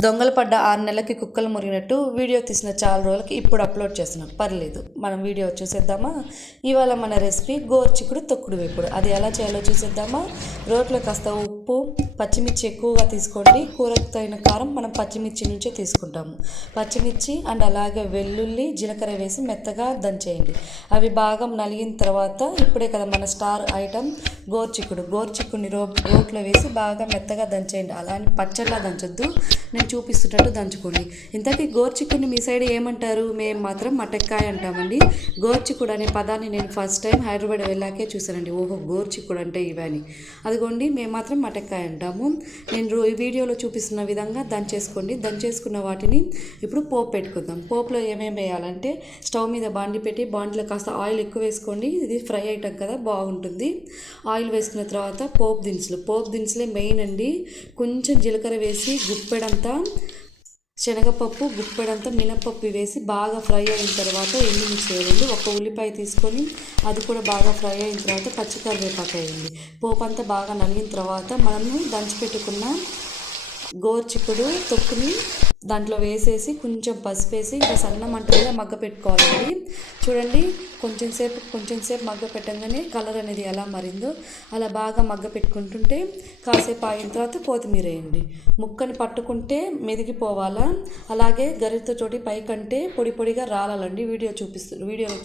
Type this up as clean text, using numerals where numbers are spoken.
దొంగలు పడ్డ 6 నెలలకి కుక్కలు మురిగినట్టు వీడియో తీసిన చాలా రోజులకి ఇప్పుడు అప్లోడ్ చేస్తున్నాం. పర్లేదు, మనం వీడియో చూసేద్దామా? ఇవాళ మన రెసిపీ గోరుచిక్కుడు తొక్కుడు వేపుడు. అది ఎలా చేయాలో చూసేద్దామా? రోట్లో కాస్త ఉప్పు, పచ్చిమిర్చి ఎక్కువగా తీసుకోండి. కూరకు తగిన కారం మనం పచ్చిమిర్చి నుంచే తీసుకుంటాము. పచ్చిమిర్చి అండ్ అలాగే వెల్లుల్లి, జీలకర్ర వేసి మెత్తగా దంచేయండి. అవి బాగా నలిగిన తర్వాత ఇప్పుడే కదా మన స్టార్ ఐటమ్ గోరుచిక్కుడిని రోట్లో వేసి బాగా మెత్తగా దంచేయండి. అలానే పచ్చళ్ళ దంచొద్దు, నేను చూపిస్తున్నట్టు దంచుకోండి. ఇంతకీ గోరుచిక్కుడిని మీ సైడ్ ఏమంటారు? మేము మాత్రం మటక్కాయ అంటామండి. గోరుచిక్కుడు అనే పదాన్ని నేను ఫస్ట్ టైం హైదరాబాద్ వెళ్ళాకే చూసానండి. ఓహో, గోరుచిక్కుడు అంటే ఇవని. అదిగోండి, మేము మాత్రం మటక్కాయ అంటాము. నేను ఈ వీడియోలో చూపిస్తున్న విధంగా దంచేసుకోండి. దంచేసుకున్న వాటిని ఇప్పుడు పోపు పెట్టుకుందాం. పోపులో ఏమేమి వేయాలంటే స్టవ్ మీద బాండి పెట్టి బాండిలో కాస్త ఆయిల్ ఎక్కువ వేసుకోండి. ఇది ఫ్రై ఐటమ్ కదా, బాగుంటుంది. ఆయిల్ వేసుకున్న తర్వాత పోపు దినుసులే మెయిన్ అండి. కొంచెం జీలకర్ర వేసి గుప్పెడంతా శనగపప్పు, గుప్పెడంతా మినపప్పు వేసి బాగా ఫ్రై అయిన తర్వాత ఎండుమిర్చి వేయండి. ఒక ఉల్లిపాయ తీసుకొని అది కూడా బాగా ఫ్రై అయిన తర్వాత పచ్చికరివేపాకు వేయండి. పోపు అంతా బాగా నలిగిన తర్వాత మనము దంచిపెట్టుకున్న గోరుచిక్కుడు తొక్కుని దాంట్లో వేసేసి కొంచెం పసుపు వేసి ఇంకా సన్న మంట మీద మగ్గ పెట్టుకోవాలండి. చూడండి, కొంచెం సేపు మగ్గ పెట్టగానే కలర్ అనేది ఎలా మారిందో అలా బాగా మగ్గ పెట్టుకుంటుంటే కాసేపు ఆగిన తర్వాత కొత్తిమీర వేయండి. ముక్కని పట్టుకుంటే మెదిగిపోవాలా, అలాగే గరిటెతోటి పైకంటే పొడి పొడిగా రాలాలండి. వీడియోలో